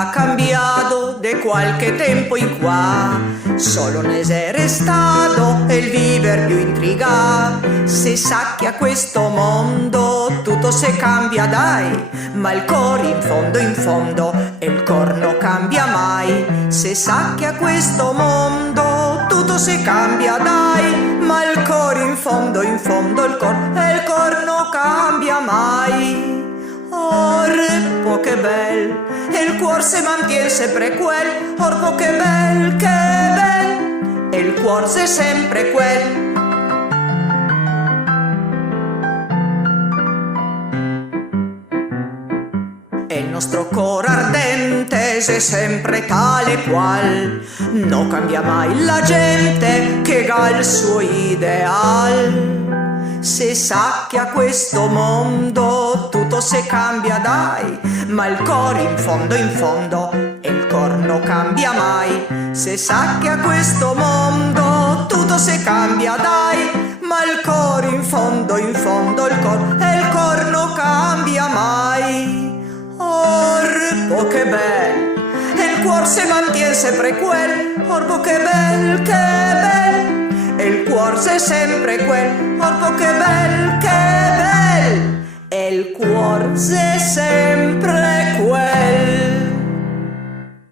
ha cambiado de qualche tempo in qua, solo ne è restato il viver più intriga. Se sa che a questo mondo tutto se cambia dai, ma il cor in fondo e il cor non cambia mai. Se sa che a questo mondo tutto se cambia dai, ma il cor in fondo il cor non cambia mai. Or po che bel, e il cuor se mantiene sempre quel. Or po che bel, e il cuor se sempre quel. E il nostro cor ardente se sempre tale qual, non cambia mai la gente che ha il suo ideal. Se sa che a questo mondo tutto se cambia dai, ma il cor in fondo e il cor non cambia mai. Se sa che a questo mondo tutto se cambia dai, ma il cor in fondo il cor non cambia mai. Or po che bel, e il cuor se mantiene sempre quel. Or po che bel, e il cuor se sempre quel. Or po che bel, e il cuor se sempre